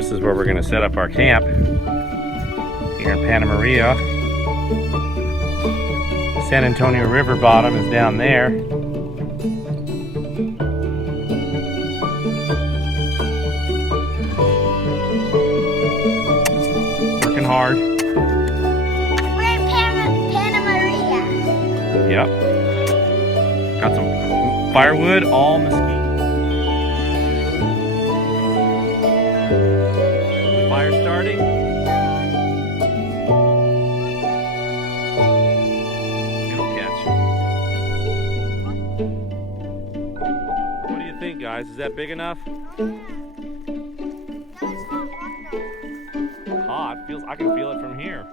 This is where we're going to set up our camp here in Panna Maria. San Antonio River bottom is down there. Working hard. We're in Panna Maria. Yep. Got some firewood, all mesquite. Fire starting. It'll catch. What do you think, guys? Is that big enough? Hot. I can feel it from here.